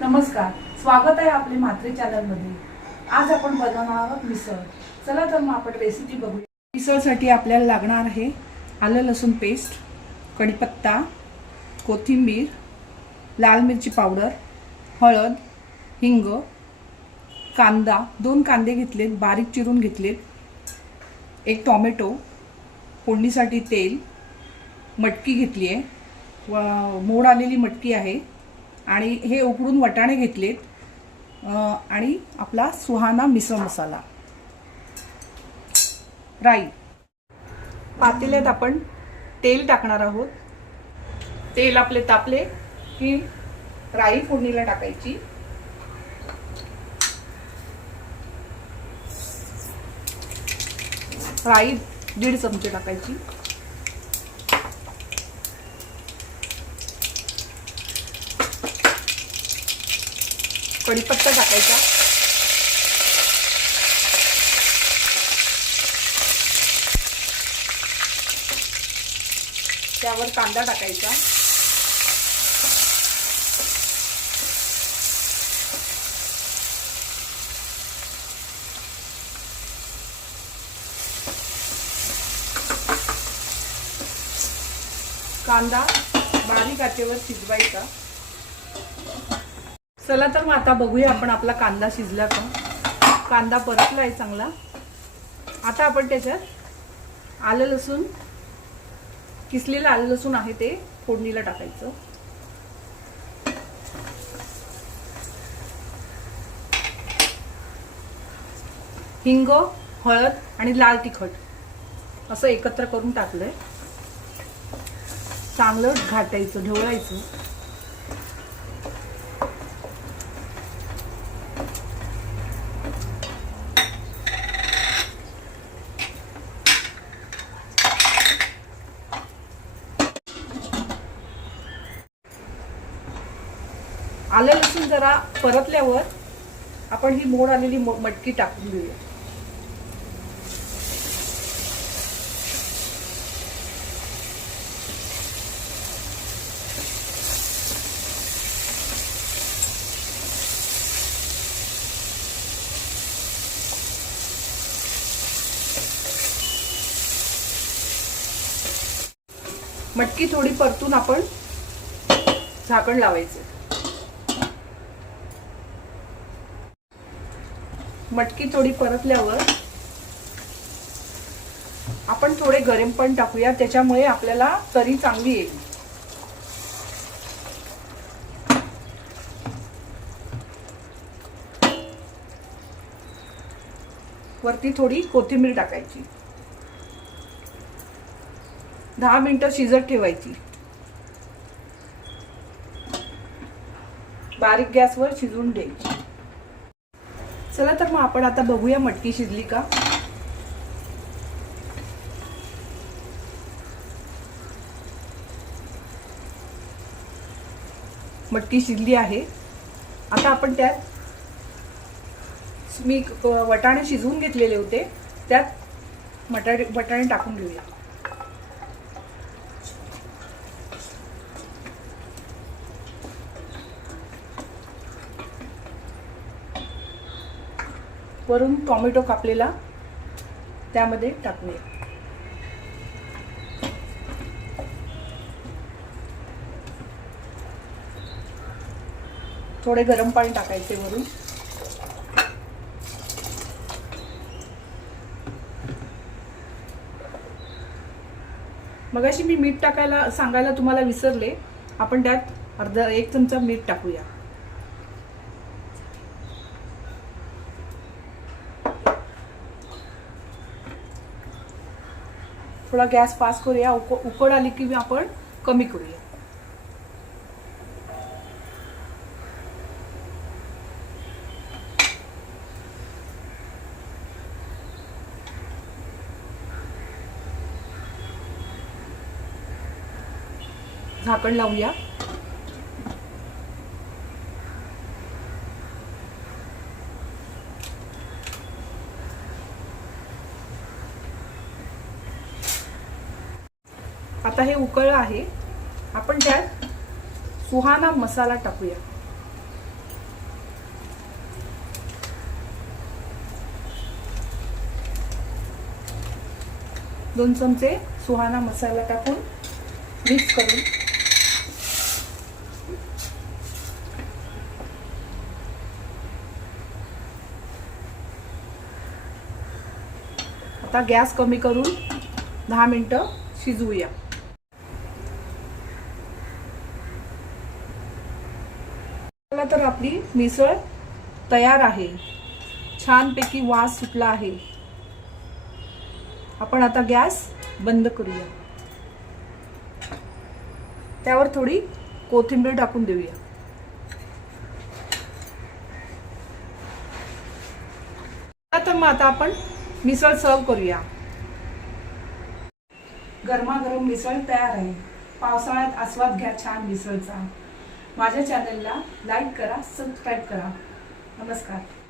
नमस्कार, स्वागत आहे आपले मात्रे चॅनलमध्ये। आज आपण बनवणार आहोत मिसळ। चला तर मग आपण रेसिपी बघूया। मिसळसाठी आपल्याला लागणार आहे आलं लसूण पेस्ट, कढीपत्ता, कोथिंबीर, लाल मिरची पावडर, हळद, हिंग, कांदा, 2 कांदे घेतलेत बारीक चिरून घेतलेत, 1 टोमॅटो, फोडणीसाठी तेल, मटकी घेतली आहे, मोड आलेली मटकी आहे आणि हे उकडून वटाणे घेतलेत आणि आपला सुहाना मिसळ मसाला, राई। पातेल्यात आपण तेल टाकणार आहोत। तेल आपले तापले की राई फोडणीला टाकायची। राई 1.5 चमचे टाकायची। कढीपत्ता टाकायचा, त्यावर कांदा टाकायचा, कांदा बारीक आचेवर शिजवायचा। चला तर मग आता बघूया आपण आपला कांदा शिजला का। कांदा परतला आहे चांगला। आता आपण त्याच्यात आलं लसूण, किसलेलं आलं लसूण आहे ते फोडणीला टाकायचं। हिंग, हळद आणि लाल तिखट असं एकत्र करून टाकलंय। चांगलं घाटायचं, ढवळायचं। आलं लसूण जरा परतल्यावर आपण ही मोड आलेली मटकी टाकून घेऊया। मटकी थोडी परतून आपण झाकण लावायचं। मटकी थोडी परतल्यावर आपण थोडे गरम पाणी टाकूया, त्याच्यामुळे आपल्याला तरी चांगली येईल। वरती थोडी कोथिंबीर टाकायची। 10 मिनिटं शिजत ठेवायची। बारीक गॅसवर शिजवून द्यायची। चला तर मग आपण आता बघूया मटकी शिजली का। मटकी शिजली आहे। आता आपण त्यात मी वटाणे शिजवून घेतलेले होते, त्यात वटाणे टाकून घेऊया। वरून टोमॅटो कापलेला त्यामध्ये टाकूया। थोडे गरम पाणी टाकायचे वरून। मगाशी मी मीठ टाकायला सांगायला तुम्हाला विसरले, आपण त्यात 1 चमचा मीठ टाकूया। थोडा गॅस फास्ट करूया। उकड आली की आपण कमी करूया। झाकण लावूया। आता हे उकळलं आहे, आपण त्यात सुहाना मसाला टाकूया। 2 चमचे सुहाना मसाला टाकून मिक्स करून आता गॅस कमी करून 10 मिनिटं शिजवूया. तर आपली मिसळ तयार आहे. छानपैकी वास सुटला आहे. आपण आता गॅस बंद करूया. त्यावर थोडी कोथिंबीर टाकून देऊया. तर मग आता आपण मिसळ सर्व करूया. गरमागरम मिसळ तयार आहे. पावसाळ्यात आस्वाद घ्या छान मिसळचा. माझ्या चॅनलला लाईक करा, सबस्क्राईब करा. नमस्कार.